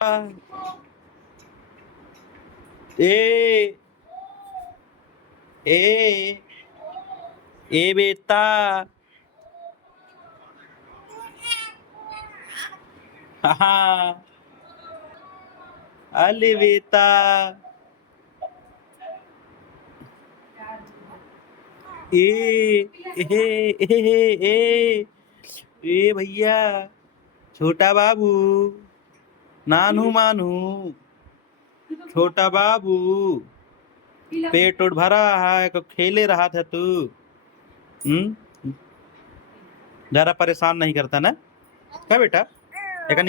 ए ए ए बेटा। हाँ। अले बेटा। ए ए ए ए भैया, छोटा बाबू, नानू मानू, छोटा बाबू, पेट उठ भरा है को खेले रहा था तू। जरा परेशान नहीं करता ना क्या बेटा? एका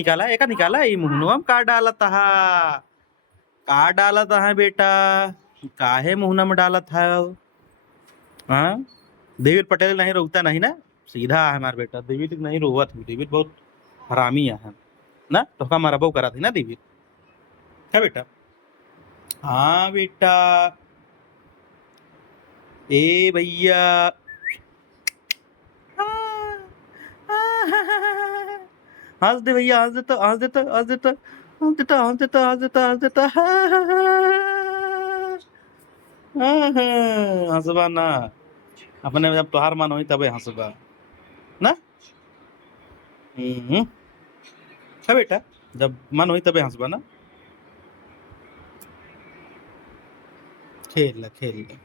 निकाला ये मुहनुआ का डालत हा, का डालत है बेटा? काहे मुहना में डालत है? हाँ, डेविड पटेल नहीं रोकता नहीं ना, सीधा है हमारा बेटा। डेविड नहीं रोवत, डेविड बहुत हरामी है ना, धोखा मारा बहु करा थी ना डेविड। क्या बेटा? हाँ बेटा। ए भैया। हंस दे भैया, हंस देता, हंस देता, हंस देता, हंस देता, हंस देता, हंस देता, हंस देता। हंसबा ना, अपने जब तोहार मन होई तबे हंसबा ना। है बेटा, जब मन होई तबे हंसबा ना। खेल ले, खेल ले।